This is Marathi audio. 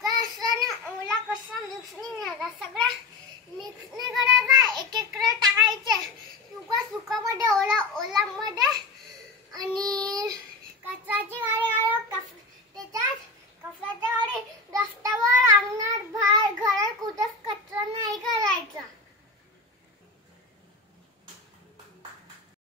सुका असताना ओला कसा मिक्स नाही झाला, सगळा मिक्स नाही करायचा, एक एक टाकायचे. सुका मध्ये ओला